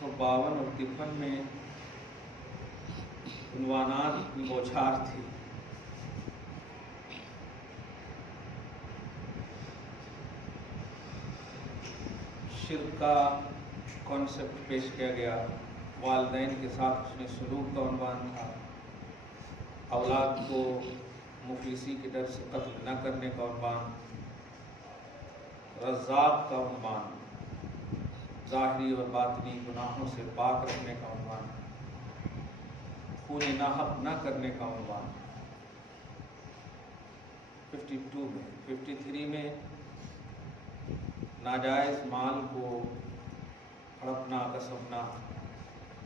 152 اور 53 میں عنوانات کی بوچھار تھی۔ شرک کا کانسیپٹ پیش کیا گیا، والدین کے ساتھ حسن سلوک کا عنوان تھا، اولاد کو مفلسی کے ڈر سے قتل نہ کرنے کا عنوان، رزاق کا عنوان، ظاہری اور باطنی گناہوں سے پاک رکھنے کا عنوان، خون ناحق نہ کرنے کا عنوان 52 میں۔ 53 میں ناجائز مال کو ہڑپنا، کسبنا،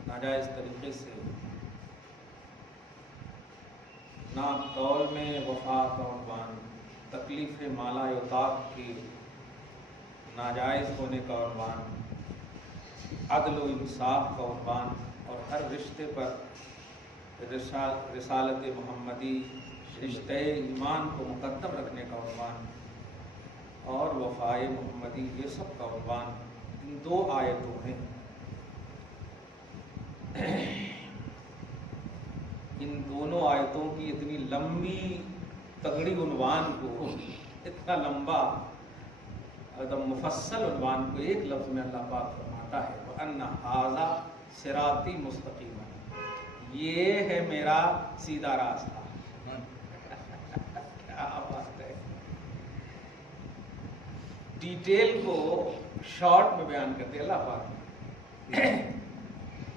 ناجائز طریقے سے، ناک قول میں وفا کا عنوان، تکلیف مالا یطاق کی ناجائز ہونے کا عنوان، عدل و انصاف کا عنوان، اور ہر رشتے پر رسالت محمدی، رشتہ ایمان کو مقدم رکھنے کا عنوان، اور وفائے محمدی، یہ سب کا عنوان ان 2 آیتوں ہیں۔ ان دونوں آیتوں کی اتنی لمبی تگڑی عنوان کو، اتنا لمبا ایک مفصل عنوان کو ایک لفظ میں اللہ پاک فرماتا ہے، وَأَنَّ هَٰذَا صِرَاطِي مُسْتَقِيمًا، یہ ہے میرا سیدھا راستہ۔ کیا بات ہے، ڈیٹیل کو شارٹ میں بیان کرتے اللہ پاک۔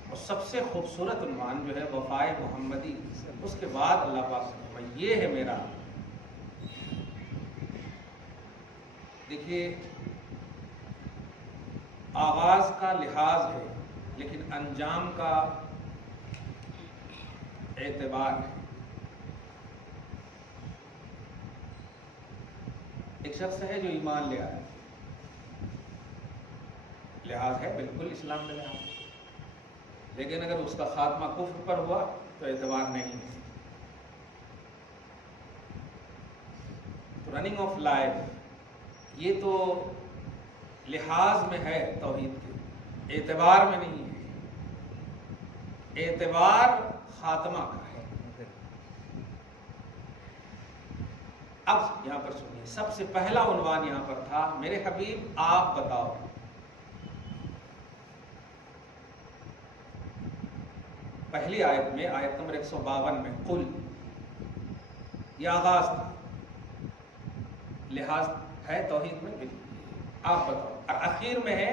اور سب سے خوبصورت عنوان جو ہے وفائے محمدی، اس کے بعد اللہ پاک نے فرمایا یہ ہے میرا۔ دیکھیے، آغاز کا لحاظ ہے لیکن انجام کا اعتبار ہے۔ ایک شخص ہے جو ایمان لے آیا، لحاظ ہے بالکل اسلام میں لحاظ، لیکن اگر اس کا خاتمہ کفر پر ہوا تو اعتبار نہیں ہے۔ تو رننگ آف لائف یہ تو لحاظ میں ہے توحید کے، اعتبار میں نہیں ہے، اعتبار خاتمہ کا ہے۔ اب یہاں پر سنیے، سب سے پہلا عنوان یہاں پر تھا میرے حبیب آپ بتاؤ۔ پہلی آیت میں، آیت نمبر 152 میں قل، یہ آغاز تھا، لحاظ ہے توحید میں بالکل، آپ بتاؤ، اور اخیر میں ہے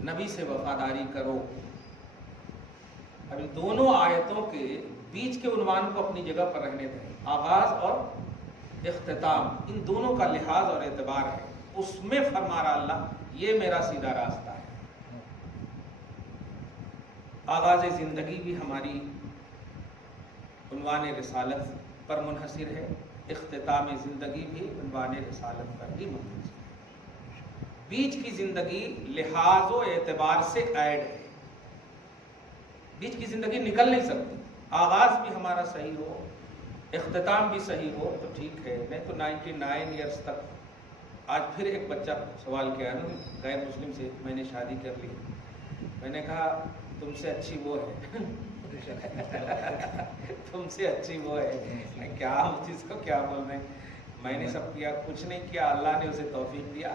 نبی سے وفاداری کرو۔ اب ان دونوں آیتوں کے بیچ کے عنوان کو اپنی جگہ پر رہنے دیں، آغاز اور اختتام، ان دونوں کا لحاظ اور اعتبار ہے۔ اس میں فرما رہا اللہ یہ میرا سیدھا راستہ ہے۔ آغاز زندگی بھی ہماری عنوان رسالت پر منحصر ہے، اختتام زندگی بھی عنوان رسالت پر ہی منحصر ہے۔ بیچ کی زندگی لحاظ و اعتبار سے ایڈ ہے، بیچ کی زندگی نکل نہیں سکتی۔ آغاز بھی ہمارا صحیح ہو، اختتام بھی صحیح ہو تو ٹھیک ہے، نہیں تو 99 ایئرس تک۔ آج پھر ایک بچہ سوال کیا نا، غیر مسلم سے، میں نے شادی کر لی، میں نے کہا تم سے اچھی وہ ہے تم سے اچھی وہ ہے، کیا اس چیز کو کیا بولنا ہے، میں نے سب کیا، کچھ نہیں کیا، اللہ نے اسے توفیق دیا۔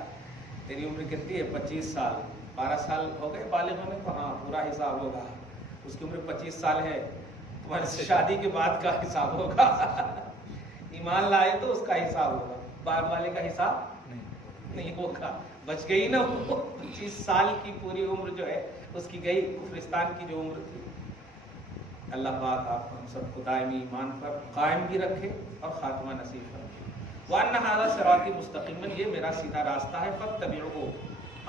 تیری عمر کتنی ہے؟ 25 سال، 12 سال ہو گئے بالغ ہونے کو، ہاں پورا حساب ہوگا۔ اس کی عمر 25 سال ہے، تمہاری شادی کے بعد کا حساب ہوگا ایمان لائے تو اس کا حساب ہوگا، بعد والے کا حساب نہیں ہوگا۔ بچ گئی نا وہ 25 سال کی پوری عمر جو ہے اس کی گئی، کفرستان کی جو عمر تھی۔ اللہ پاک آپ ہم سب کو دائمی ایمان پر قائم بھی رکھے اور خاتمہ نصیب فرمائے۔ وَأَنَّ هَٰذَا صِرَاطِي مُسْتَقِيمًا، یہ میرا سیدھا راستہ ہے، فَاتَّبِعُوهُ،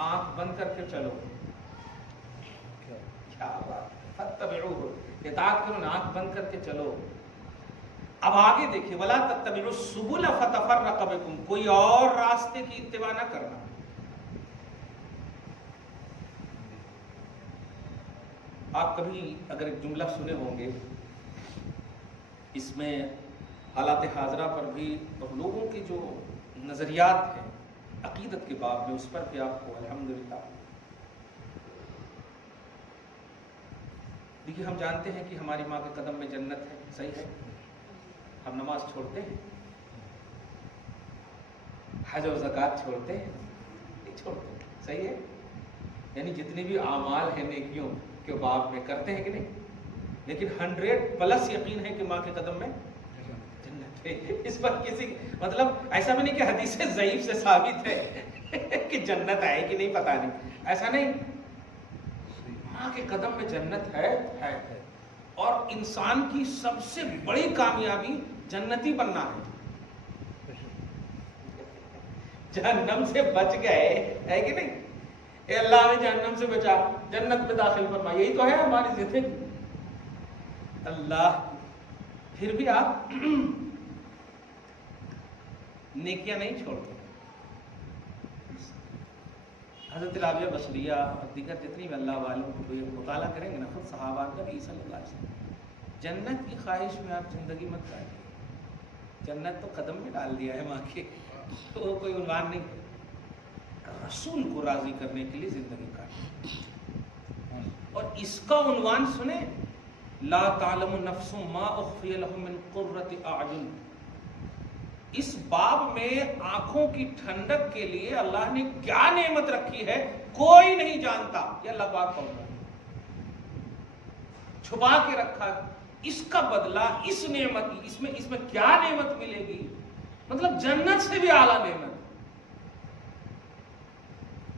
آنکھ بند کر کے چلو۔ کیا بات، فَاتَّبِعُوهُ، اطاعت کرو، آنکھ بند کر کے چلو۔ اب آگے دیکھیے، وَلَا تَتَّبِعُوا السُّبُلَ فَتَفَرَّقَ بِكُمْ، کوئی اور راستے کی اتباع نہ کرنا۔ آپ کبھی اگر ایک جملہ سنے ہوں گے، اس میں حالات حاضرہ پر بھی اور لوگوں کے جو نظریات ہیں عقیدت کے باب میں، اس پر بھی آپ کو الحمدللہ دیکھیے ہم جانتے ہیں کہ ہماری ماں کے قدم میں جنت ہے، صحیح ہے، ہم نماز چھوڑتے ہیں، حج و زکوٰۃ چھوڑتے ہیں؟ نہیں چھوڑتے، صحیح ہے، یعنی جتنے بھی اعمال ہیں نیکیوں کے باب میں کرتے ہیں کہ نہیں، لیکن 100+ یقین ہے کہ ماں کے قدم میں جنت ہے۔ اس پر کسی مطلب ایسا بھی نہیں کہ حدیث ضعیف سے ثابت ہے کہ جنت ہے کہ نہیں پتہ نہیں، ایسا نہیں، ماں کے قدم میں جنت ہے۔ اور انسان کی سب سے بڑی کامیابی جنتی بننا ہے، جہنم سے بچ گئے ہے کہ نہیں، اے اللہ میں جہنم سے بچا، جنت میں داخل فرما، یہی تو ہے ہماری زندگی۔ اللہ پھر بھی آپ نیکیاں نہیں چھوڑتے۔ حضرت رابعہ بصریہ اور دیگر جتنی بھی اللہ والوں کو مطالعہ کریں گے نا، خود صحابہ نبی صلی اللہ علیہ وسلم، جنت کی خواہش میں آپ زندگی مت کاٹیے، جنت تو قدم میں ڈال دیا ہے ماں کے، تو کوئی عنوان نہیں ہے، رسول کو راضی کرنے کے لیے زندگی کاٹیے۔ اور اس کا عنوان سنیں، لا تعلم نفس ما اخفی لهم من قرۃ اعین، اس باب میں آنکھوں کی ٹھنڈک کے لیے اللہ نے کیا نعمت رکھی ہے کوئی نہیں جانتا، یہ اللہ پاک کا چھپا کے رکھا، اس کا بدلہ اس نعمت، اس میں کیا نعمت ملے گی، مطلب جنت سے بھی اعلیٰ نعمت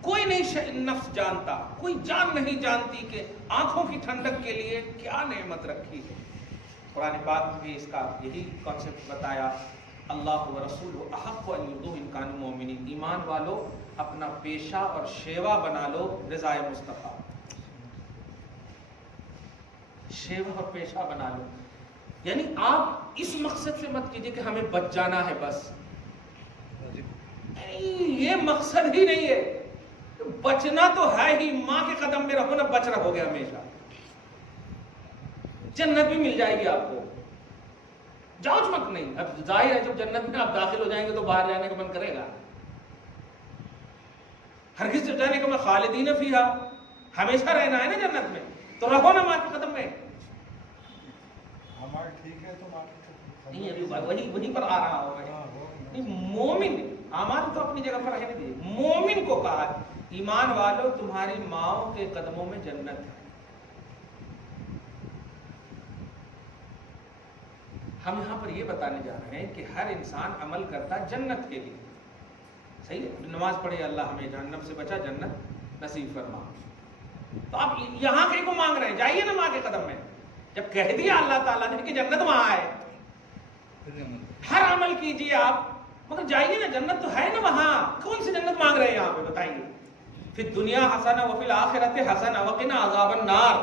کوئی نہیں نفس جانتا، کوئی جان نہیں جانتی کہ آنکھوں کی ٹھنڈک کے لیے کیا نعمت رکھی ہے۔ قرآن پاک میں بھی اس کا یہی کانسیپٹ بتایا، اللہ و رسول احق ان یرضوہ ان کانوا مؤمنین، ایمان والو اپنا پیشہ اور شیوا بنا لو رضائے مصطفیٰ، شیوا اور پیشہ بنا لو، یعنی آپ اس مقصد سے مت کیجئے کہ ہمیں بچ جانا ہے بس، یہ مقصد ہی نہیں ہے، بچنا تو ہے ہی، ماں کے قدم میں رہو نا، بچ رہو گے ہمیشہ، جنت بھی مل جائے گی آپ کو، جاؤ چمک نہیں۔ اب ظاہر ہے جب جنت میں آپ داخل ہو جائیں گے تو باہر جانے کا من کرے گا، ہرگز جب جانے کا من، خالدین فیہا، ہمیشہ رہنا ہے نا جنت میں، تو رہو نا ماں کے قدم میں۔ ہمارا ٹھیک ہے تو ماں کے نہیں ابھی وہی پر آ رہا ہوگا، مومن اعمال تو اپنی جگہ پر رہنے دیجیے، مومن کو کہا ایمان والو تمہاری ماؤں کے قدموں میں جنت ہے۔ ہم یہاں پر یہ بتانے جا رہے ہیں کہ ہر انسان عمل کرتا جنت کے لیے، صحیح ہے، نماز پڑھے اللہ ہمیں جہنم سے بچا، جنت نصیب فرما، تو آپ یہاں کہیں کو مانگ رہے ہیں، جائیے نا ماں کے قدم میں، جب کہہ دیا اللہ تعالیٰ نے کہ جنت وہاں ہے، ہر عمل کیجیے آپ، مگر جائیے نا، جنت تو ہے نا وہاں، کون سی جنت مانگ رہے ہیں یہاں پہ بتائیے؟ فی الدنیا حسنہ وفی الآخرۃ حسنہ وقنا عذاب النار،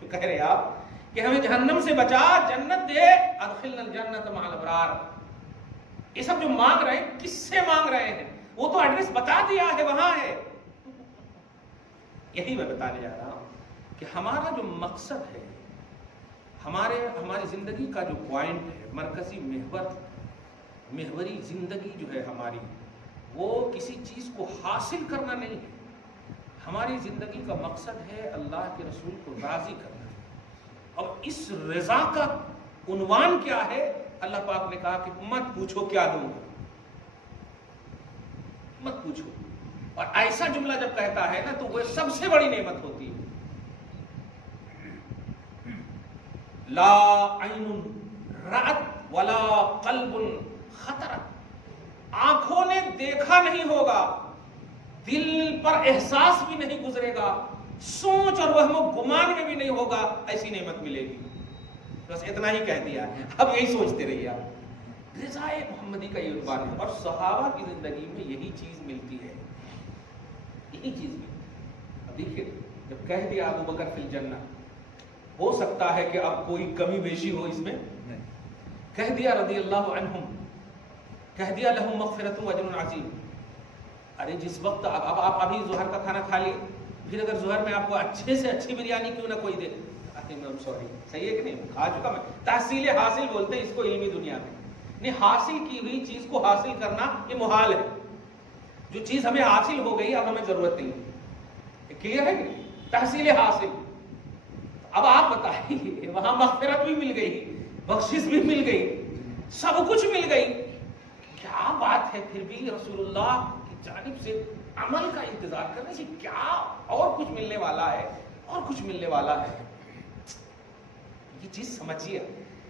تو کہہ رہے آپ کہ ہمیں جہنم سے بچا، جنت دے، ادخلنا الجنت مع الابرار۔ یہ سب جو مانگ رہے ہیں کس سے مانگ رہے ہیں؟ وہ تو ایڈریس بتا دیا ہے، وہاں ہے۔ یہی میں بتانے جا رہا ہوں کہ ہمارا جو مقصد ہے، ہماری زندگی کا جو پوائنٹ ہے، مرکزی محوری زندگی جو ہے ہماری، وہ کسی چیز کو حاصل کرنا نہیں ہے، ہماری زندگی کا مقصد ہے اللہ کے رسول کو راضی کرنا۔ اور اس رضا کا عنوان کیا ہے؟ اللہ پاک نے کہا کہ مت پوچھو کیا دوں گا، مت پوچھو، اور ایسا جملہ جب کہتا ہے نا تو وہ سب سے بڑی نعمت ہوتی ہے۔ لا عین رأت ولا قلب خطرت، آنکھوں نے دیکھا نہیں ہوگا، دل پر احساس بھی نہیں گزرے گا، سوچ اور وہم و گمان میں بھی نہیں ہوگا، ایسی نعمت ملے گی۔ بس اتنا ہی کہہ دیا، اب یہی سوچتے رہیے آپ۔ رضائے محمدی کا یہ عنوان ہے، اور صحابہ کی زندگی میں یہی چیز ملتی ہے، یہی چیز ملتی۔ اب دیکھیے جب کہہ دیا ابو بکر فی الجنہ، ہو سکتا ہے کہ اب کوئی کمی بیشی ہو اس میں، کہہ دیا رضی اللہ عنہم، کہہ دیا لہم مغفرۃ و اجر عظیم۔ ارے جس وقت اب آپ ابھی ظہر کا کھانا کھا لیے، پھر اگر ظہر میں آپ کو اچھے سے اچھی بریانی کیوں نہ کوئی دے، سوری، صحیح ہے کہ نہیں، کھا چکا میں، تحصیل حاصل بولتے ہیں اس کو علمی دنیا میں، نہیں، حاصل کی ہوئی چیز کو حاصل کرنا یہ محال ہے، جو چیز ہمیں حاصل ہو گئی اب ہمیں ضرورت نہیں ہے، کلیئر ہے کہ تحصیل حاصل، اب آپ بتائیے وہاں مغفرت بھی مل گئی, بخشش بھی مل گئی, سب کچھ مل گئی, کیا بات ہے پھر بھی رسول اللہ کی جانب سے عمل کا انتظار کرنے سے کیا اور کچھ ملنے والا ہے, اور کچھ ملنے والا ہے. یہ چیز سمجھیے.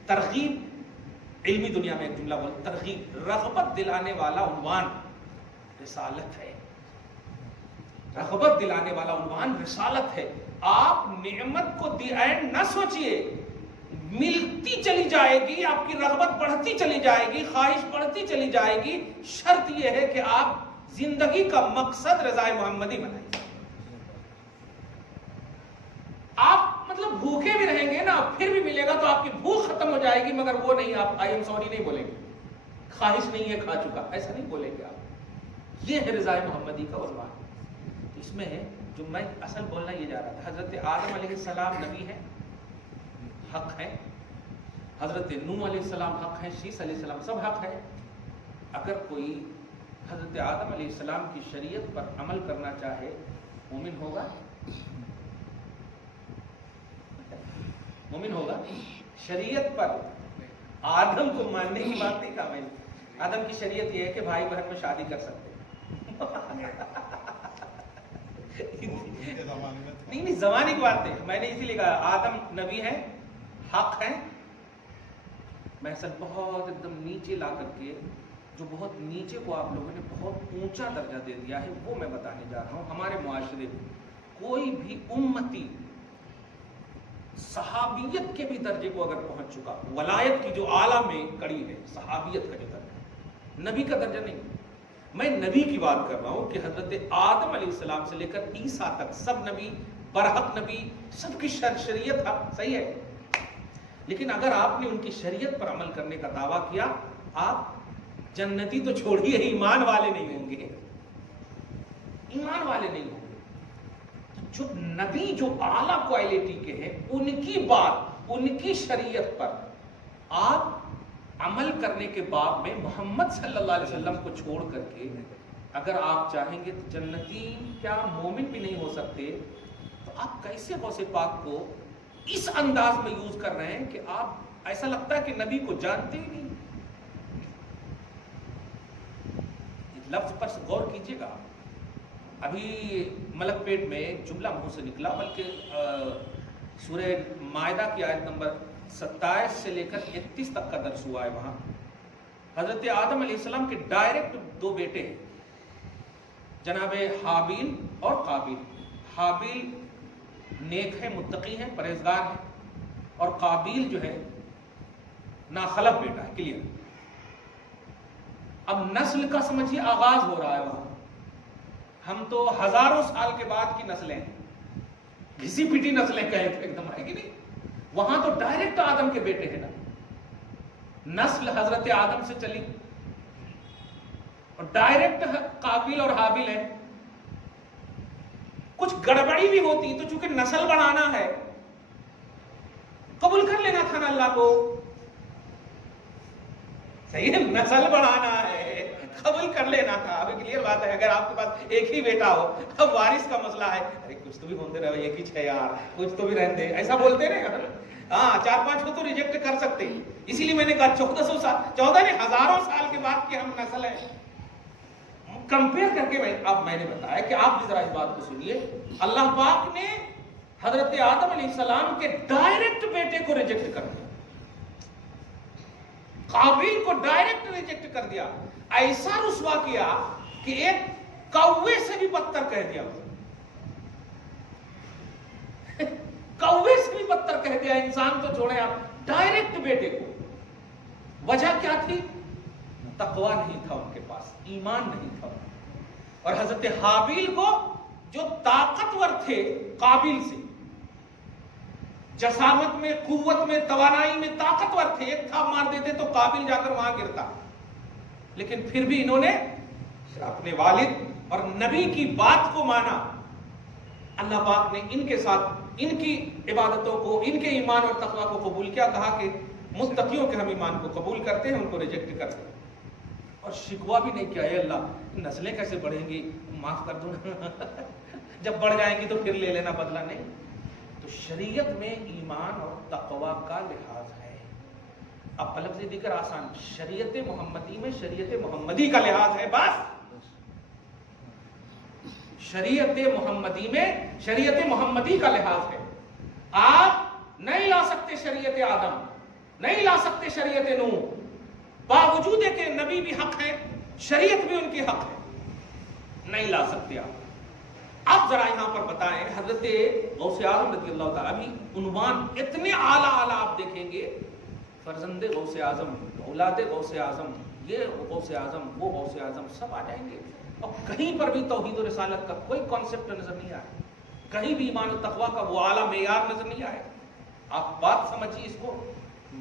ترغیب علمی دنیا میں ایک جملہ بول, ترغیب رغبت دلانے والا عنوان رسالت ہے. رغبت دلانے والا عنوان رسالت ہے. آپ نعمت کو دی اینڈ نہ سوچئے, ملتی چلی جائے گی, آپ کی رغبت بڑھتی چلی جائے گی, خواہش بڑھتی چلی جائے گی. شرط یہ ہے کہ آپ زندگی کا مقصد رضائے محمدی بنائیں. آپ مطلب بھوکے بھی رہیں گے نا, پھر بھی ملے گا تو آپ کی بھوک ختم ہو جائے گی, مگر وہ نہیں, آپ آئی ایم سوری نہیں بولیں گے, خواہش نہیں ہے کھا چکا, ایسا نہیں بولیں گے آپ. یہ ہے رضائے محمدی کا عنوان. اس میں ہے جو میں اصل بولنا یہ جا رہا تھا, حضرت آدم علیہ السلام نبی ہیں, حق ہے. حضرت نوح علیہ السلام حق ہے, شیس علیہ السلام سب حق ہے. اگر کوئی حضرت آدم علیہ السلام کی شریعت پر عمل کرنا چاہے مومن ہوگا, مومن ہوگا. شریعت پر آدم کو ماننے کی بات نہیں کہا میں نے. آدم کی شریعت یہ ہے کہ بھائی بہن میں شادی کر سکتے نہیں زمانے کی بات نہیں, میں نے اسی لیے کہا آدم نبی ہیں, حق ہیں. میں اصل بہت ایک دم نیچے لا کر کے, جو بہت نیچے کو آپ لوگوں نے بہت اونچا درجہ دے دیا ہے, وہ میں بتانے جا رہا ہوں. ہمارے معاشرے میں کوئی بھی امتی صحابیت کے بھی درجے کو اگر پہنچ چکا, ولایت کی جو اعلیٰ میں کڑی ہے, صحابیت کا جو درجہ, نبی کا درجہ نہیں. میں نبی کی بات کر رہا ہوں کہ حضرت آدم علیہ السلام سے لے کر عیسیٰ تک سب نبی, برحق نبی, سب کی شریعت حق صحیح ہے. لیکن اگر آپ نے ان کی شریعت پر عمل کرنے کا دعویٰ کیا, آپ جنتی تو چھوڑیے, ایمان والے نہیں ہوں گے, ایمان والے نہیں ہوں گے. جو نبی جو اعلیٰ کوالٹی کے ہیں, ان کی بات, ان کی شریعت پر آپ عمل کرنے کے باب میں محمد صلی اللہ علیہ وسلم کو چھوڑ کر کے اگر آپ چاہیں گے تو جنتی کیا مومن بھی نہیں ہو سکتے, تو آپ کیسے غوث پاک کو اس انداز میں یوز کر رہے ہیں کہ آپ ایسا لگتا ہے کہ نبی کو جانتے ہی نہیں. لفظ پر غور کیجئے گا. ابھی ملک پیٹ میں ایک جملہ منہ سے نکلا, بلکہ سورہ مائدہ کی آیت نمبر 27 سے لے کر 31 تک کا درس ہوا ہے. وہاں حضرت آدم علیہ السلام کے ڈائریکٹ دو بیٹے ہیں, جناب حابیل اور قابیل. حابیل نیک ہے, متقی ہے, پرہیزگار ہے, اور قابیل جو ہے ناخلف بیٹا ہے. کلیئر. اب نسل کا سمجھیے آغاز ہو رہا ہے وہاں. ہم تو ہزاروں سال کے بعد کی نسلیں ہیں, گھسی پٹی نسلیں کہیں تو ایک دم ہے کہ نہیں. وہاں تو ڈائریکٹ آدم کے بیٹے ہیں نا, نسل حضرت آدم سے چلی, اور ڈائریکٹ قابیل اور حابیل ہے. کچھ گڑبڑی بھی ہوتی تو چونکہ نسل بڑھانا ہے, قبول کر لینا تھا نا اللہ کو. صحیح ہے, نسل بڑھانا ہے, قبول کر لینا تھا. ابھی کلیئر بات ہے. اگر آپ کے پاس ایک ہی بیٹا ہو, اب وارث کا مسئلہ ہے, ارے کچھ تو بھی ہوتے رہے, ایک ہی ہے یار, کچھ تو بھی رہتے, ایسا بولتے نا. ہاں 4-5 کو تو ریجیکٹ کر سکتے. اسی لیے میں نے کہا 1400 سال, 14 نہیں, ہزاروں سال کے بعد کی ہم نسل ہے. کمپیئر کر کے میں نے بتایا کہ آپ بھی ذرا اس بات کو سنیے. اللہ پاک نے حضرت آدم علیہ السلام کے ڈائریکٹ بیٹے کو ریجیکٹ کر دیا, قابیل کو ڈائریکٹ ریجیکٹ کر دیا. ایسا رسوا کیا کہ ایک کوے سے بھی بدتر کہہ دیا, کوے سے بھی بدتر کہہ دیا. انسان تو چھوڑے آپ, ڈائریکٹ بیٹے کو. وجہ کیا تھی؟ تقویٰ نہیں تھا ان کے پاس, ایمان نہیں تھا. اور حضرت حابیل کو جو طاقتور تھے قابیل سے, جسامت میں, قوت میں, توانائی میں طاقتور تھے, ایک تھا مار دیتے تو قابیل جا کر وہاں گرتا. لیکن پھر بھی انہوں نے اپنے والد اور نبی کی بات کو مانا. اللہ پاک نے ان کے ساتھ ان کی عبادتوں کو, ان کے ایمان اور تقویٰ کو قبول کیا. کہا کہ متقیوں کے ہم ایمان کو قبول کرتے ہیں, ان کو ریجیکٹ کرتے ہیں. اور شکوہ بھی نہیں کیا, اے اللہ نسلیں کیسے بڑھیں گی, معاف کر دو نا, جب بڑھ جائیں گی تو پھر لے لینا بدلہ. نہیں, تو شریعت میں ایمان اور تقوی کا لحاظ ہے. اب لفظ ذکر آسان, شریعت محمدی میں شریعت محمدی کا لحاظ ہے, بس شریعت محمدی میں شریعت محمدی کا لحاظ ہے. آپ نہیں لا سکتے شریعت آدم, نہیں لا سکتے شریعت نوح, باوجود کہ نبی بھی حق ہے, شریعت بھی ان کی حق ہے, نہیں لا سکتے آپ. اب ذرا یہاں پر بتائیں, حضرت غوث اعظم رضی اللہ تعالیٰ بھی عنوان اتنے اعلیٰ آپ دیکھیں گے, فرزند غوث اعظم, اولاد غوث اعظم, یہ غوث اعظم, وہ غوث اعظم, سب آ جائیں گے. اور کہیں پر بھی توحید و رسالت کا کوئی کانسیپٹ نظر نہیں آئے, کہیں بھی ایمان و تقویٰ کا وہ اعلیٰ معیار نظر نہیں آئے. آپ بات سمجھیے اس کو.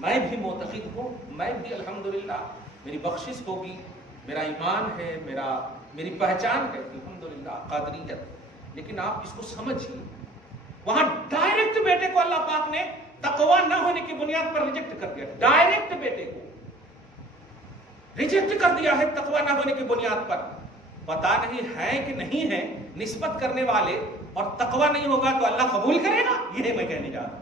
میں بھی معتقد ہوں, میں بھی الحمدللہ, میری بخشش ہوگی, میرا ایمان ہے, میری پہچان ہے الحمدللہ قادریت, لیکن آپ اس کو سمجھیے. وہاں ڈائریکٹ بیٹے کو اللہ پاک نے تقوی نہ ہونے کی بنیاد پر ریجیکٹ کر دیا, ڈائریکٹ بیٹے کو ریجیکٹ کر دیا ہے تقوی نہ ہونے کی بنیاد پر. پتا نہیں ہے کہ نہیں ہے نسبت کرنے والے, اور تقوی نہیں ہوگا تو اللہ قبول کرے گا, یہ میں کہنے جا رہا ہوں.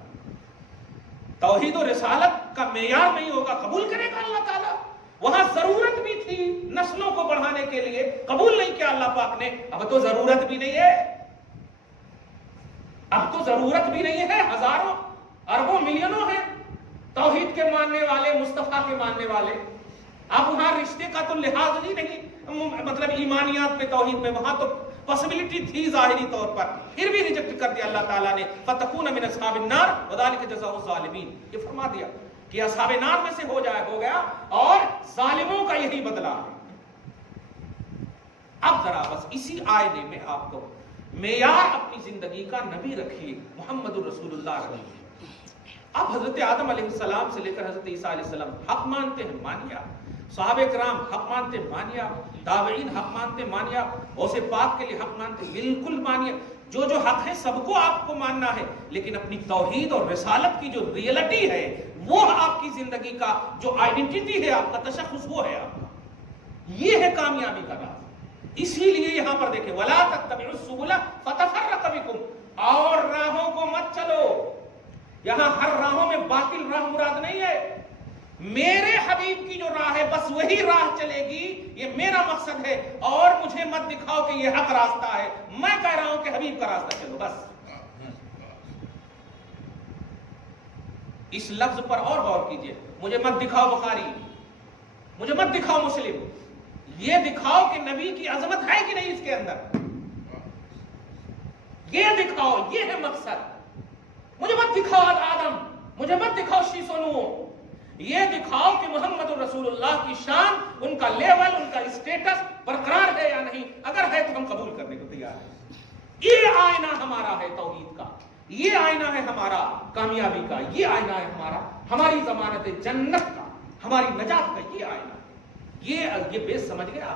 توحید و رسالت کا معیار نہیں ہوگا, قبول کرے گا اللہ تعالیٰ. وہاں ضرورت بھی تھی نسلوں کو بڑھانے کے لیے, قبول نہیں کیا اللہ پاک نے. اب تو ضرورت بھی نہیں ہے, اب تو ضرورت بھی نہیں ہے. ہزاروں اربوں ملینوں ہیں توحید کے ماننے والے, مصطفیٰ کے ماننے والے. اب وہاں رشتے کا تو لحاظ ہی نہیں, مطلب ایمانیات میں, توحید میں وہاں تو پاسبلٹی تھی ظاہری طور پر, پھر بھی ریجیکٹ کر دیا اللہ تعالیٰ نے. فَتَكُونَ مِنَ أَصْحَابِ النَّارِ وَذَلِكَ جَزَاءُ الظَّالِمِينَ, یہ فرما دیا کہ اصحاب نار میں سے ہو گیا, اور ظالموں کا یہی بدلہ ہے. اب ذرا بس اسی آئینے میں آپ کو معیار اپنی زندگی کا نبی رکھیے, محمد الرسول اللہ رکھیے. اب حضرت آدم علیہ السلام سے لے کر حضرت عیسیٰ علیہ السلام حق مانتے ہیں, مانیا. صحابہ کرام حق مانتے, مانیا. تابعین حق مانتے, مانیا. غوث پاک کے لیے حق مانتے, بالکل مانیا. جو حق ہے سب کو آپ کو ماننا ہے, لیکن اپنی توحید اور رسالت کی جو ریئلٹی ہے, وہ آپ کی زندگی کا جو آئیڈینٹی ہے, آپ کا تشخص, وہ ہے آپ کا. یہ ہے کامیابی کا راز. اسی لیے یہاں پر دیکھیں, وَلَا تَتَّبِعُوا السُّبُلَ فَتَفَرَّقَ بِكُمْ, اور راہوں کو مت چلو. یہاں ہر راہوں میں باطل راہ مراد نہیں ہے. میرے حبیب کی جو راہ ہے بس وہی راہ چلے گی, یہ میرا مقصد ہے. اور مجھے مت دکھاؤ کہ یہ حق راستہ ہے, میں کہہ رہا ہوں کہ حبیب کا راستہ چلو, بس. اس لفظ پر اور غور کیجئے. مجھے مت دکھاؤ بخاری, مجھے مت دکھاؤ مسلم, یہ دکھاؤ کہ نبی کی عظمت ہے کہ نہیں اس کے اندر, یہ دکھاؤ, یہ ہے مقصد. مجھے مت دکھاؤ آدم, مجھے مت دکھاؤ شیس و نوح, یہ دکھاؤ کہ محمد رسول اللہ کی شان, ان کا لیول, ان کا اسٹیٹس برقرار ہے یا نہیں. اگر ہے تو ہم قبول کرنے کو تیار ہیں. یہ آئینہ ہمارا ہے توحید کا, یہ آئینہ ہے ہمارا کامیابی کا, یہ آئینہ ہے ہماری ضمانت جنت کا, ہماری نجات کا, یہ آئینہ. یہ بیس سمجھ گیا,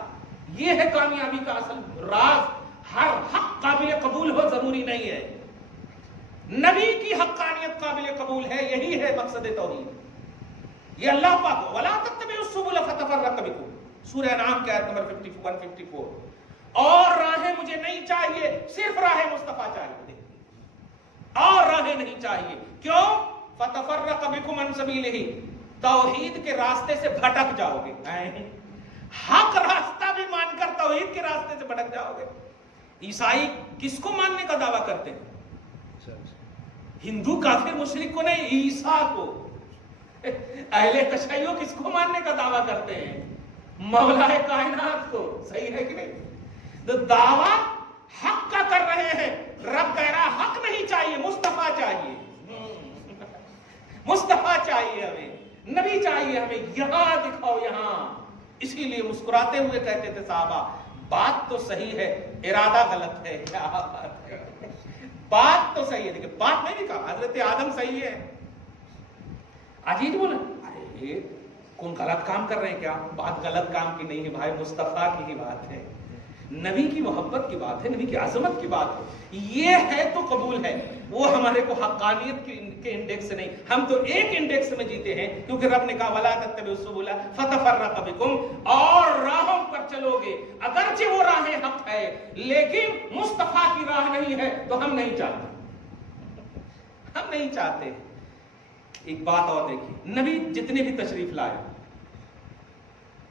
یہ ہے کامیابی کا اصل راز. ہر حق قابل قبول ہو ضروری نہیں ہے, نبی کی حقانیت قابل قبول ہے, یہی ہے مقصد توحید. یہ اللہ پاک, وَلَا تَتَّبِعُوا السُّبُلَ فَتَفَرَّقَ بِكُمْ, سورہ انعام کی آیت نمبر 154. اور راہیں مجھے نہیں چاہیے, صرف راہ مصطفیٰ چاہیے, اور راہیں نہیں چاہیے. کیوں؟ فَتَفَرَّقَ بِكُمْ عَنْ سَبِيلِهِ, توحید کے راستے سے بھٹک جاؤ گے. حق راستہ بھی مان کر توحید کے راستے سے بھٹک جاؤ گے. عیسائی کس کو ماننے کا دعویٰ کرتے ہیں؟ ہندو کافر مشرک کو نہیں, عیسیٰ کو. اہل تشیع کس کو ماننے کا دعویٰ کرتے ہیں؟ مولا کائنات کو. صحیح ہے کہ نہیں؟ تو دعویٰ حق کا کر رہے ہیں. رب کہہ رہا حق نہیں چاہیے, مصطفیٰ چاہیے, مصطفیٰ چاہیے ہمیں, نبی چاہیے ہمیں. یہاں دکھاؤ, یہاں. اسی لیے مسکراتے ہوئے کہتے تھے صحابہ, بات تو صحیح ہے, ارادہ غلط ہے. کیا بات ہے, بات تو صحیح ہے, لیکن بات نہیں کہا حضرت آدم صحیح ہے. عجیب بولا, ارے کون غلط کام کر رہے ہیں کیا؟ بات غلط کام کی نہیں ہے بھائی, مصطفیٰ کی ہی بات ہے, نبی کی محبت کی بات ہے, نبی کی عظمت کی بات ہے. یہ ہے تو قبول ہے. وہ ہمارے کو حقانیت کے انڈیکس سے نہیں, ہم تو ایک انڈیکس میں جیتے ہیں, کیونکہ رب نے کہا وَلَا تَتَّبِعُوا السُّبُلَ فَتَفَرَّقَ بِكُمْ, اور راہوں پر چلو گے. اگرچہ وہ راہ حق ہے, لیکن مصطفیٰ کی راہ نہیں ہے, تو ہم نہیں چاہتے. ہم نہیں چاہتے. ایک بات اور دیکھیے, نبی جتنے بھی تشریف لائے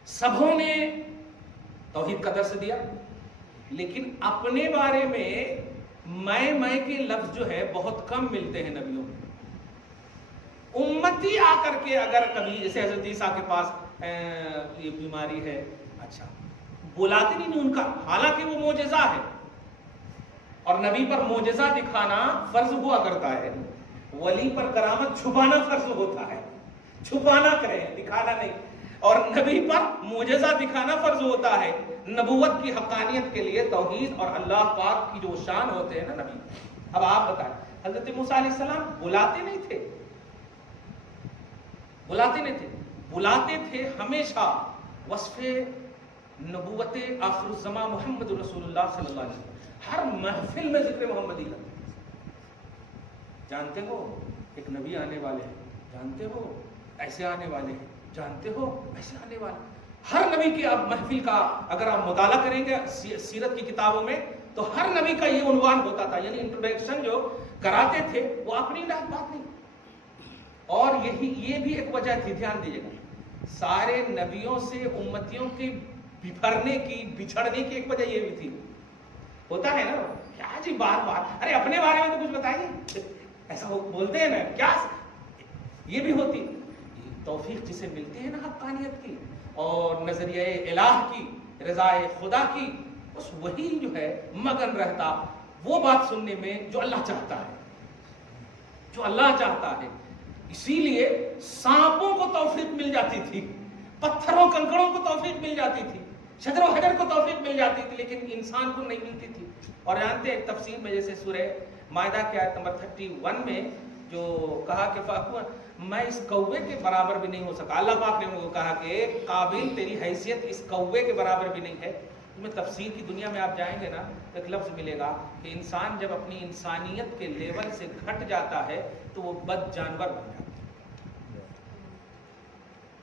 سبوں نے توحید کا درس دیا, لیکن اپنے بارے میں کے لفظ جو ہے بہت کم ملتے ہیں نبیوں میں. امتی آ کر کے اگر کبھی جیسے حضرت عیسیٰ کے پاس یہ بیماری ہے, اچھا بلاتے نہیں ان کا, حالانکہ وہ معجزہ ہے اور نبی پر معجزہ دکھانا فرض ہوا کرتا ہے, ولی پر کرامت چھپانا فرض ہوتا ہے. چھپانا کہیں, دکھانا نہیں. اور نبی پر معجزہ دکھانا فرض ہوتا ہے نبوت کی حقانیت کے لیے, توحید اور اللہ پاک کی جو شان ہوتے ہیں نا نبی. اب آپ بتائیں, حضرت موسیٰ علیہ السلام بلاتے نہیں تھے, بلاتے تھے ہمیشہ وصف نبوت آخر الزمان محمد رسول اللہ صلی اللہ علیہ وسلم. ہر محفل میں ذکر محمدی کرتے. جانتے ہو ایک نبی آنے والے ہیں, جانتے ہو ایسے آنے والے ہیں, جانتے ہو ایسے آنے والے. ہر نبی کی اب محفل کا اگر آپ مطالعہ کریں گے سیرت کی کتابوں میں تو ہر نبی کا یہ عنوان ہوتا تھا, یعنی انٹروڈکشن جو کراتے تھے وہ اپنی بات نہیں. اور یہ بھی ایک وجہ تھی, دھیان دیجیے گا, سارے نبیوں سے امتیوں کے بچھڑنے کی ایک وجہ یہ بھی تھی. ہوتا ہے نا کیا جی بار ارے اپنے بارے میں تو کچھ بتائیے, ایسا بولتے ہیں نا, کیا یہ بھی ہوتی توفیق جسے ملتی ہے نا حقانیت کی اور نظریہ الہ کی, رضا خدا کی, بس وہی جو ہے مگن رہتا وہ بات سننے میں جو اللہ چاہتا ہے. اسی لیے سانپوں کو توفیق مل جاتی تھی, پتھروں کنکڑوں کو توفیق مل جاتی تھی, شجر و حجر کو توفیق مل جاتی تھی, لیکن انسان کو نہیں ملتی تھی. اور جانتے ہیں تفسیر میں جیسے سورہ مائدہ کی آیت نمبر 31 میں جو کہا کہ میں اس کوے کے برابر بھی نہیں ہو سکا, اللہ پاک نے ان کو کہا کہ قابل تیری حیثیت اس کوے کے برابر بھی نہیں ہے. میں تفسیر کی دنیا میں آپ جائیں گے نا تو ایک لفظ ملے گا کہ انسان جب اپنی انسانیت کے لیول سے گھٹ جاتا ہے تو وہ بد جانور بن جاتا ہے.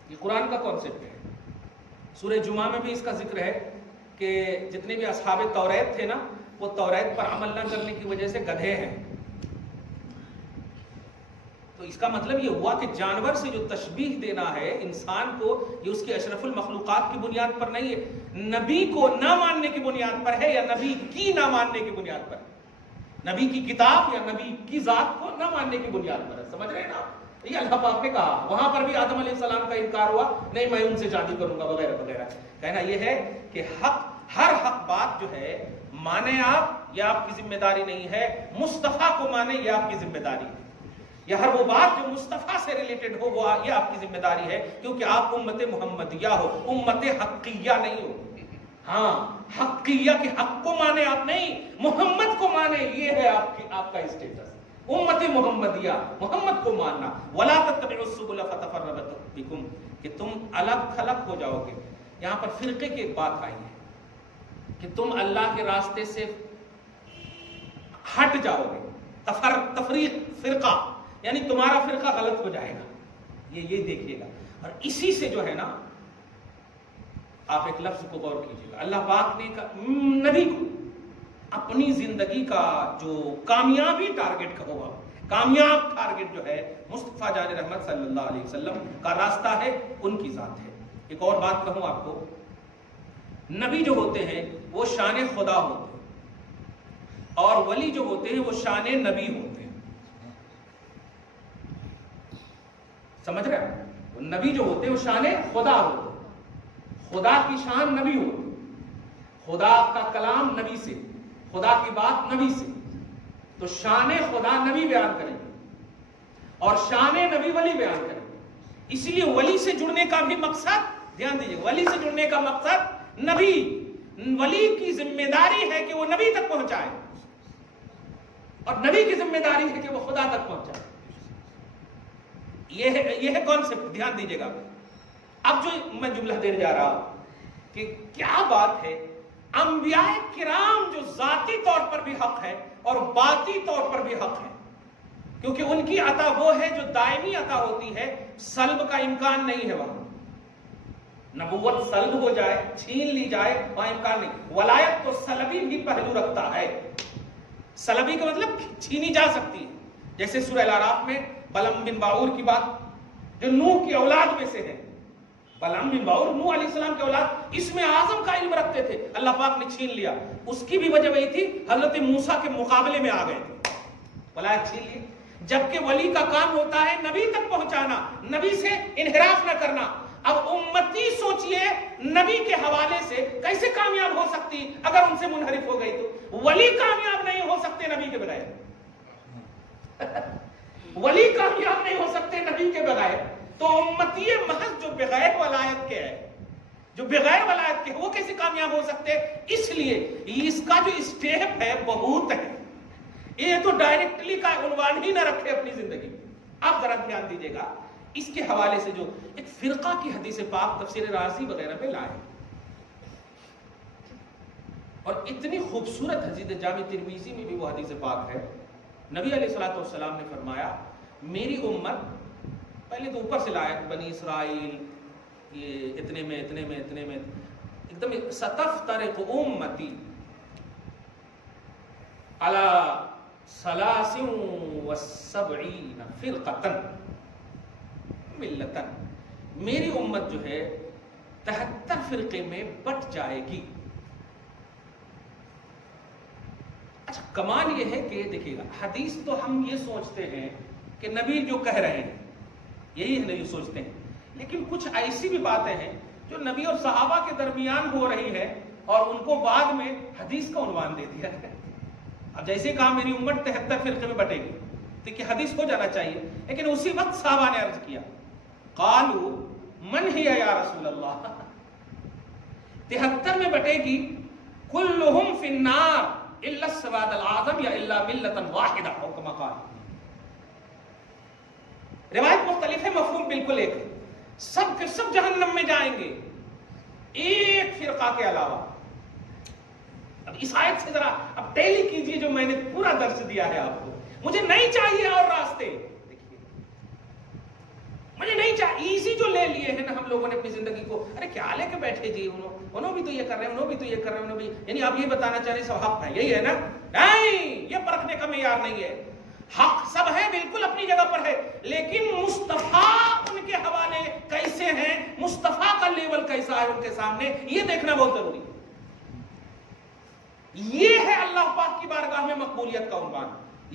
یہ قرآن کا کانسیپٹ ہے. سورہ جمعہ میں بھی اس کا ذکر ہے کہ جتنے بھی اصحاب توریت تھے نا وہ توریت پر عمل نہ کرنے کی وجہ سے گدھے ہیں. تو اس کا مطلب یہ ہوا کہ جانور سے جو تشبیہ دینا ہے انسان کو, یہ اس کی اشرف المخلوقات کی بنیاد پر نہیں ہے, نبی کو نہ ماننے کی بنیاد پر ہے یا نبی کی نہ ماننے کی بنیاد پر, نبی کی کتاب یا نبی کی ذات کو نہ ماننے کی بنیاد پر ہے. سمجھ رہے ہیں نا, یہ اللہ پاک نے کہا. وہاں پر بھی آدم علیہ السلام کا انکار ہوا, نہیں میں ان سے شادی کروں گا وغیرہ وغیرہ. کہنا یہ ہے کہ ہر حق بات جو ہے مانے آپ, یہ آپ کی ذمہ داری نہیں ہے. مصطفیٰ کو مانے یہ آپ کی ذمہ داری ہے, یا ہر وہ بات جو مصطفیٰ سے ریلیٹڈ ہو وہ یہ آپ کی ذمہ داری ہے, کیونکہ آپ امت محمدیہ ہو, امت حقیہ نہیں ہو. ہاں حقیہ کے حق کو مانے آپ نہیں, محمد کو مانے, یہ ہے آپ کا اسٹیٹس. امت محمدیہ, محمد کو ماننا. وَلَا تَتَّبِعُوا السُّبُلَ فَتَفَرَّقَ بِكُمْ, کہ تم الگ تھلگ ہو جاؤ گے. یہاں پر فرقے کی ایک بات آئی ہے کہ تم اللہ کے راستے سے ہٹ جاؤ گے. تفریق, فرقہ, یعنی تمہارا فرقہ غلط ہو جائے گا. یہ دیکھیے گا. اور اسی سے جو ہے نا آپ ایک لفظ کو غور کیجیے گا, اللہ پاک نے نبی کو اپنی زندگی کا جو کامیابی ٹارگٹ کا ہوگا, کامیاب ٹارگٹ جو ہے مصطفیٰ جان رحمت صلی اللہ علیہ وسلم کا راستہ ہے, ان کی ذات ہے. ایک اور بات کہوں آپ کو, نبی جو ہوتے ہیں وہ شان خدا ہوتے ہیں اور ولی جو ہوتے ہیں وہ شان نبی ہوتے ہیں. سمجھ رہے ہیں, نبی جو ہوتے ہیں وہ شان خدا ہوتے ہیں, خدا کی شان نبی ہوتی ہے, خدا کا کلام نبی سے, خدا کی بات نبی سے. تو شان خدا نبی بیان کریں گے اور شان نبی ولی بیان کریں گے. اسی لیے ولی سے جڑنے کا بھی مقصد, دھیان دیجیے, ولی سے جڑنے کا مقصد نبی, ولی کی ذمہ داری ہے کہ وہ نبی تک پہنچائے اور نبی کی ذمہ داری ہے کہ وہ خدا تک پہنچائے. یہ ہے کانسیپٹ, دھیان دیجیے گا. اب جو میں جملہ دینے جا رہا ہوں کہ کیا بات ہے, انبیاء کرام جو ذاتی طور پر بھی حق ہے اور باطی طور پر بھی حق ہے, کیونکہ ان کی عطا وہ ہے جو دائمی عطا ہوتی ہے, سلب کا امکان نہیں ہے. وہاں نبوت سلب ہو جائے, چھین لی جائے, وہاں امکان نہیں. ولایت تو سلبی بھی پہلو رکھتا ہے. سلبی کا مطلب چھینی جا سکتی ہے, جیسے سورہ الاعراف میں بلعم بن باعور کی بات، جو نوح کی اولاد میں سے ہے، بلعم بن باعور نوح علیہ السلام کی اولاد، اس میں اعظم کا علم رکھتے تھے، اللہ پاک نے چھین لیا، اس کی بھی وجہ وہی تھی حضرت موسیٰ کے مقابلے میں آ گئے تھے، ولایت چھین لی۔ جبکہ ولی کا کام ہوتا ہے نبی تک پہنچانا، نبی سے انحراف نہ کرنا۔ اب امتی سوچئے نبی کے حوالے سے کیسے کامیاب ہو سکتی اگر ان سے منحرف ہو گئی تو؟ ولی کامیاب نہیں ہو سکتے نبی کے بغیر، ولی کامیاب نہیں ہو سکتے نبی کے بغیر، تو امتی محض جو بغیر ولایت کے ہے، جو بغیر ولایت کے وہ کیسے کامیاب ہو سکتے؟ اس لیے اس کا جو اسٹیپ ہے بہت ہے، یہ تو ڈائریکٹلی کا عنوان ہی نہ رکھے اپنی زندگی میں۔ آپ ذرا دھیان دیجئے گا، اس کے حوالے سے جو ایک فرقہ کی حدیث پاک تفسیر رازی وغیرہ میں لائے، اور اتنی خوبصورت حدیث جامع ترمذی میں بھی وہ حدیث پاک ہے، نبی علیہ الصلوۃ والسلام نے فرمایا میری امت، پہلے تو اوپر سے لائے بنی اسرائیل یہ اتنے میں ایک دم ستفترق امتی علی 73 فرقۃ ملتن، میری امت جو ہے 73 فرقے میں بٹ جائے گی۔ اچھا کمال یہ ہے کہ دیکھیے گا، حدیث تو ہم یہ سوچتے ہیں کہ نبی جو کہہ رہے ہیں یہی ہے، نہیں سوچتے ہیں، لیکن کچھ ایسی بھی باتیں ہیں جو نبی اور صحابہ کے درمیان ہو رہی ہے اور ان کو بعد میں حدیث کا عنوان دے دیا ہے۔ اب جیسے کہا میری امت 73 فرقے میں بٹے گی، دیکھیے حدیث ہو جانا چاہیے، لیکن اسی وقت صحابہ نے عرض کیا قالوا من ہی یا رسول اللہ، 73 میں بٹے گی، کلہم فی النار الا السواد الاعظم یا الا ملتا واحدہ، او کما قال۔ روایت مختلف ہے، مفہوم بالکل ایک ہے، سب کے سب جہنم میں جائیں گے ایک فرقہ کے علاوہ۔ اب اس آیت سے ذرا اب ٹیلی کیجئے جو میں نے پورا درس دیا ہے آپ کو، مجھے نہیں چاہیے اور راستے، مجھے نہیں چاہیے ایزی جو لے لیے ہیں نا ہم لوگوں نے اپنی زندگی کو، ارے کیا لے کے بیٹھے جی، انہوں بھی تو یہ کر رہے ہیں، انہوں بھی تو یہ کر رہے ہیں، انہوں بھی، یعنی آپ یہ بتانا چاہ رہے ہیں سب حق ہے، یہی ہے نا؟ نہیں، یہ پرکھنے کا معیار نہیں ہے، حق سب ہے بالکل اپنی جگہ پر ہے، لیکن مصطفیٰ ان کے حوالے کیسے ہیں، مصطفیٰ کا لیول کیسا ہے ان کے سامنے، یہ دیکھنا بہت ضروری ہے۔ یہ ہے اللہ پاک کی بارگاہ میں مقبولیت کا عنوان،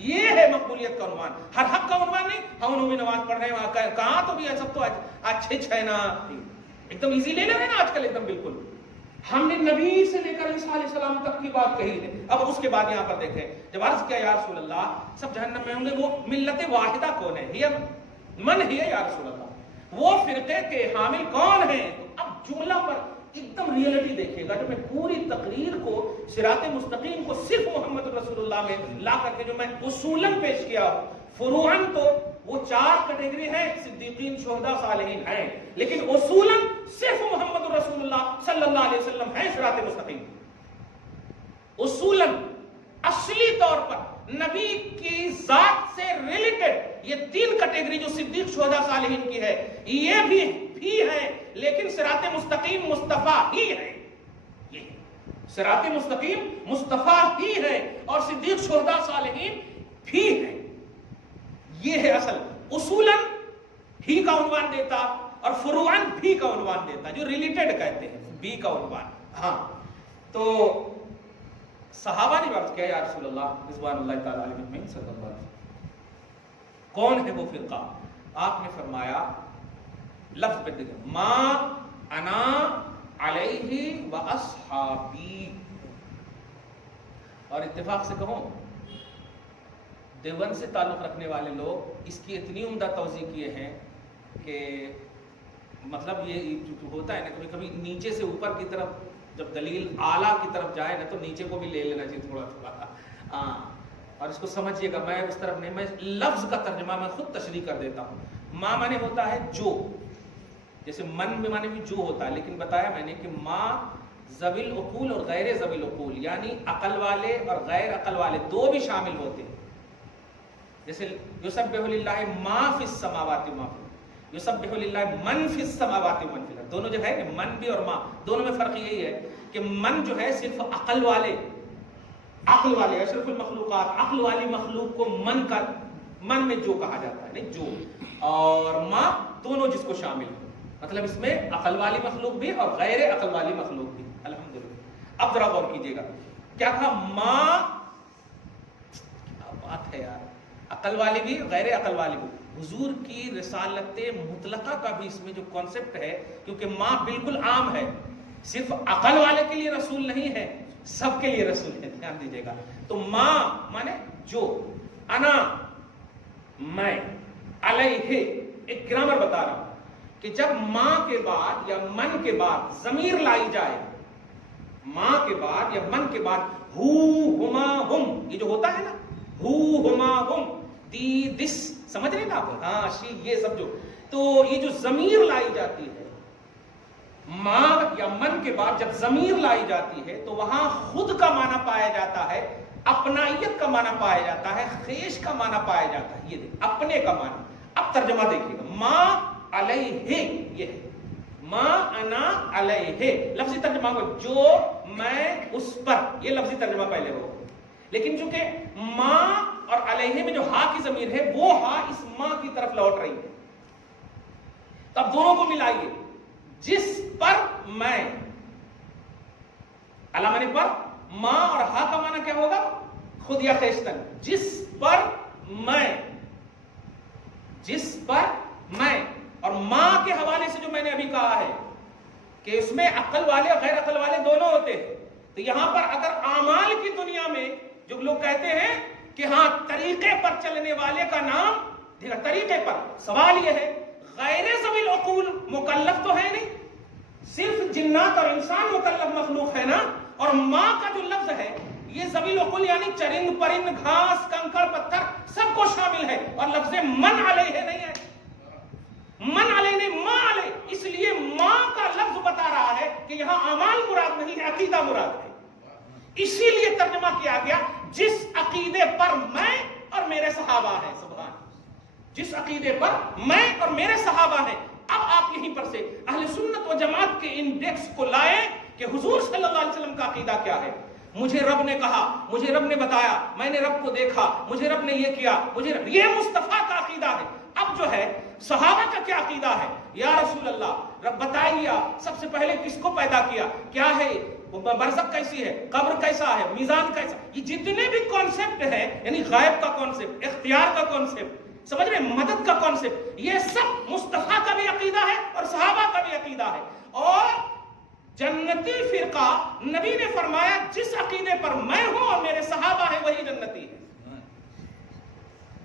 یہ ہے مقبولیت کا عنوان، ہر حق کا عنوان نہیں۔ ہم انہوں بھی نماز پڑھ رہے ہیں، کہاں تو بھی سب تو اچھے ہے نا، ایک دم ایزی لے لے رہے ہیں نا آج کل، ایک دم بالکل۔ ہم نے نبی سے لے کر عیسیٰ علیہ السلام تک کی بات کہی ہے۔ اب اس کے بعد یہاں پر دیکھیں، جب عرض کیا یا رسول اللہ سب جہنم میں ہوں گے، وہ ملت واحدہ کون ہے، من ہی ہے یا رسول اللہ، وہ فرقے کے حامل کون ہیں؟ اب جملہ پر ایک دم ریئلٹی دیکھیے گا، جو میں پوری تقریر کو صراط مستقیم کو صرف محمد رسول اللہ میں لا کر کے جو میں اصولاً پیش کیا ہوں، فروعاً تو وہ 4 کیٹیگری ہے، صدیقین، شہداء، صالحین ہیں، لیکن اصولاً صرف محمد رسول اللہ صلی اللہ علیہ وسلم ہے صراط مستقیم۔ اصولاً اصلی طور پر نبی کی ذات سے ریلیٹڈ یہ 3 کیٹیگری جو صدیق، شہداء، صالحین کی ہے، یہ بھی ہے، لیکن صراط مستقیم مصطفیٰ ہی ہے، یہ صراط مستقیم مصطفیٰ ہی ہے، اور صدیق، شہداء، صالحین بھی ہے، یہ ہے اصل۔ اصولاً ہی کا عنوان دیتا اور فروعاً بھی کا عنوان دیتا، جو ریلیٹڈ کہتے ہیں، بھی کا عنوان۔ ہاں تو صحابہ نے عرض کیا یا رسول اللہ رضوان اللہ تعالی علیہ صلی اللہ علیہ وسلم، کون ہے وہ فرقہ؟ آپ نے فرمایا لفظ پہ دیکھیں، ما انا علیہ و اصحابی، اور اتفاق سے کہوں دیوبند سے تعلق رکھنے والے لوگ اس کی اتنی عمدہ توضیح کیے ہیں کہ مطلب یہ ہوتا ہے نا کبھی کبھی نیچے سے اوپر کی طرف جب دلیل اعلیٰ کی طرف جائے نا تو نیچے کو بھی لے لینا چاہیے تھوڑا تھوڑا، اور اس کو سمجھیے گا، میں اس طرف نہیں، میں لفظ کا ترجمہ میں خود تشریح کر دیتا ہوں۔ ما مانے ہوتا ہے جو، جیسے من میں مانے بھی جو ہوتا ہے، لیکن بتایا میں نے کہ ما ذوی العقول اور غیر ذوی العقول، یعنی عقل والے اور غیر عقل والے دو بھی شامل ہوتے ہیں۔ جیسے یسبح للہ ما فی السماوات و ما فی، یسبح للہ من فی السماوات و من فی الارض، دونوں جو ہے کہ من بھی اور ما، دونوں میں فرق یہی ہے کہ من جو ہے صرف عقل والے اشرف المخلوقات، عقل والی مخلوق کو من کا من میں جو کہا جاتا ہے نہیں جو، اور ما دونوں جس کو شامل ہو، مطلب اس میں عقل والی مخلوق بھی اور غیر عقل والی مخلوق بھی. الحمدللہ. اب ذرا غور کیجیے گا کیا کہا؟ ما، کیا بات ہے یار، عقل والی بھی غیر عقل والی بھی. حضور کی رسالت مطلقہ کا بھی اس میں جو کانسیپٹ ہے، کیونکہ ماں بالکل عام ہے، صرف عقل والے کے لیے رسول نہیں ہے، سب کے لیے رسول ہے. دھیان دیجیے گا. تو ماں مانے جو، انا میں، علیہ ایک گرامر بتا رہا ہوں کہ جب ماں کے بعد یا من کے بعد ضمیر لائی جائے، ماں کے بعد یا من کے بعد ہو ہما ہم، یہ جو ہوتا ہے نا ہو ہما ہم، دی دس، سمجھ رہے نا آپ؟ ہاں شی، یہ سب جو، تو یہ جو ضمیر لائی جاتی ہے ماں یا من کے بعد جب ضمیر لائی جاتی ہے تو وہاں خود کا معنی پایا جاتا ہے، اپنائیت کا معنی پایا جاتا ہے، خیش کا معنی پایا جاتا ہے. یہ دیکھ اپنے کا معنی. اب ترجمہ دیکھیے گا، ماں علیہ، یہ ہے ماں انا علیہ، لفظی ترجمہ ہو جو میں اس پر، یہ لفظی ترجمہ پہلے ہو. لیکن چونکہ ماں اور علیہ میں جو ہا کی ضمیر ہے وہ ہا اس ماں کی طرف لوٹ رہی ہے، تو اب دونوں کو ملائیے. جس پر میں، علامہ پر، ماں اور ہا کا معنی کیا ہوگا؟ خود یا خیشتن. جس پر میں، جس پر میں، اور ماں کے حوالے سے جو میں نے ابھی کہا ہے کہ اس میں عقل والے اور غیر عقل والے دونوں ہوتے ہیں. تو یہاں پر اگر اعمال کی دنیا میں جو لوگ کہتے ہیں کہ ہاں طریقے پر چلنے والے کا نام، طریقے پر، سوال یہ ہے غیر ذوی العقول مکلف تو ہے نہیں، صرف جنات اور انسان مکلف مخلوق ہے نا. اور ماں کا جو لفظ ہے یہ ذوی العقول یعنی چرند پرند گھاس کنکڑ پتھر سب کو شامل ہے، اور لفظ من علیہ نہیں ہے، من علیہ نہیں، ماں علیہ. اس لیے ماں کا لفظ بتا رہا ہے کہ یہاں اعمال مراد نہیں ہے، عقیدہ مراد ہے. اسی لیے ترجمہ کیا گیا جس عقیدے پر میں اور میرے صحابہ ہیں. سبحان، جس عقیدے پر میں اور میرے صحابہ ہیں. اب آپ یہیں پر سے اہل سنت و جماعت کے انڈیکس کو لائیں کہ حضور صلی اللہ علیہ وسلم کا عقیدہ کیا ہے. مجھے رب نے کہا، مجھے رب نے بتایا، میں نے رب کو دیکھا، مجھے رب نے یہ کیا، مجھے رب، یہ مصطفیٰ کا عقیدہ ہے. اب جو ہے صحابہ کا کیا عقیدہ ہے؟ یا رسول اللہ رب بتائیے سب سے پہلے کس کو پیدا کیا، کیا ہے، برزخ کیسی ہے، قبر کیسا ہے، میزان کیسا. یہ جتنے بھی کانسیپٹ ہیں، یعنی غائب کا کانسیپٹ، اختیار کا کانسیپٹ، سمجھ رہے، مدد کا کانسیپٹ، یہ سب مصطفیٰ کا بھی عقیدہ ہے اور صحابہ کا بھی عقیدہ ہے. اور جنتی فرقہ، نبی نے فرمایا جس عقیدے پر میں ہوں اور میرے صحابہ ہیں وہی جنتی ہے.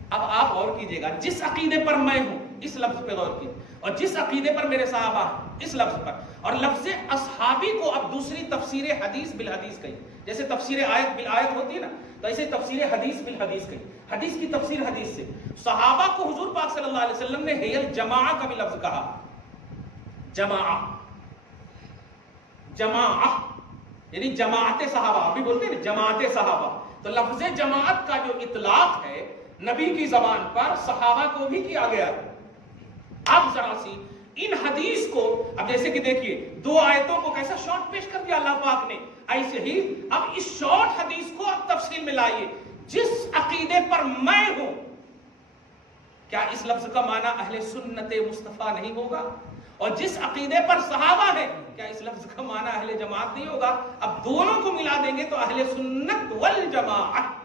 اب آپ غور کیجئے گا، جس عقیدے پر میں ہوں اس لفظ پہ غور کیجئے، اور جس عقیدے پر میرے صحابہ ہیں اس لفظ پر. اور لفظ اصحابی کو اب دوسری تفسیر حدیث بالحدیث کہی، جیسے تفسیر آیت بالآیت ہوتی ہے نا، تو ایسے تفسیر حدیث بالحدیث کہی. حدیث کی تفسیر حدیث سے. صحابہ کو حضور پاک صلی اللہ علیہ وسلم نے ہی الجماعہ کا بھی لفظ کہا. جماعہ، جماعہ یعنی جماعت صحابہ، آپ بھی بولتے ہیں نا جماعت صحابہ. تو لفظ جماعت کا جو اطلاق ہے نبی کی زبان پر صحابہ کو بھی کیا گیا ہے. اب ذرا سی ان حدیث کو، اب جیسے کہ دیکھیے دو آیتوں کو کیسا شارٹ پیش کر دیا اللہ پاک نے، ایسے ہی اب اس شارٹ حدیث کو اب تفصیل میں لائیے. جس عقیدے پر میں ہوں، کیا اس لفظ کا معنی اہل سنت مصطفیٰ نہیں ہوگا؟ اور جس عقیدے پر صحابہ ہیں، کیا اس لفظ کا معنی اہل جماعت نہیں ہوگا؟ اب دونوں کو ملا دیں گے تو اہل سنت والجماعت.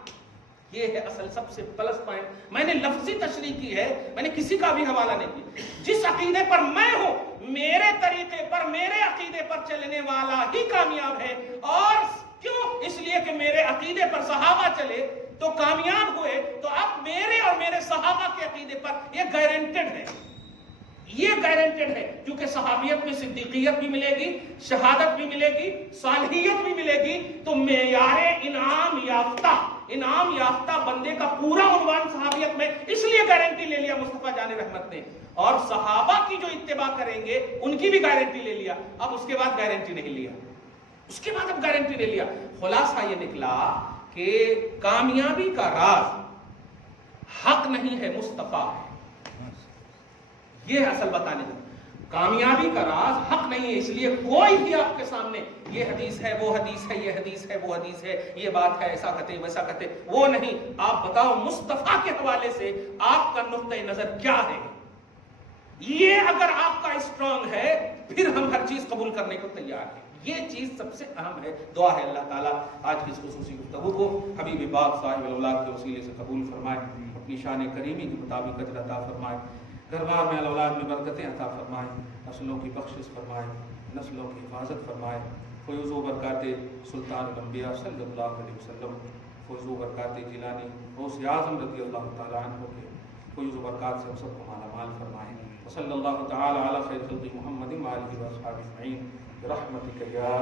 یہ ہے اصل سب سے پلس پوائنٹ. میں نے لفظی تشریح کی ہے، میں نے کسی کا بھی حوالہ نہیں کیا. جس عقیدے پر میں ہوں، میرے طریقے پر، میرے عقیدے پر چلنے والا ہی کامیاب ہے. اور کیوں؟ اس لیے کہ میرے عقیدے پر صحابہ چلے تو کامیاب ہوئے. تو اب میرے اور میرے صحابہ کے عقیدے پر یہ گارنٹیڈ ہے، یہ گارنٹیڈ ہے، کیونکہ صحابیت میں صدیقیت بھی ملے گی، شہادت بھی ملے گی، صالحیت بھی ملے گی. تو معیار انعام یافتہ بندے کا پورا عنوان صحابیت میں، اس لیے گارنٹی لے لیا مصطفیٰ جان رحمت نے. اور صحابہ کی جو اتباع کریں گے ان کی بھی گارنٹی لے لیا. اب اس کے بعد گارنٹی نہیں لیا، اس کے بعد اب گارنٹی لے لیا. خلاصہ یہ نکلا کہ کامیابی کا راز حق نہیں ہے، مصطفیٰ ہے. یہ اصل بتانے کا کامیابی کا راز حق نہیں ہے، اس لیے کوئی بھی آپ کے سامنے یہ حدیث ہے، وہ حدیث ہے، یہ حدیث ہے، وہ حدیث ہے، یہ بات ہے، ایسا کہتے ویسا کہتے، وہ نہیں. آپ بتاؤ مصطفیٰ کے حوالے سے آپ کا نقطہ نظر کیا ہے. یہ اگر آپ کا اسٹرانگ ہے پھر ہم ہر چیز قبول کرنے کو تیار ہیں. یہ چیز سب سے اہم ہے. دعا ہے اللہ تعالیٰ آج کی اس خصوصی گفتگو کو حبیب پاک صاحب الاولاد کے وسیلے سے قبول فرمائے، اپنی شان کریمی کے مطابق اجر عطا فرمائے، گھر بار میں اولاد میں برکتیں عطا فرمائے، نسلوں کی بخشش فرمائے، نسلوں کی حفاظت فرمائے. فیض و برکات سلطان الانبیاء صلی اللہ علیہ وسلم، فیض و برکات جیلانی غوث اعظم رضی اللہ تعالیٰ عنہ کے فیض و برکات سے ہم سب کو مالا مال فرمائے. وصلی اللہ تعالی علی خیر خلق محمد وآلہ وصحبہ اجمعین برحمتک یا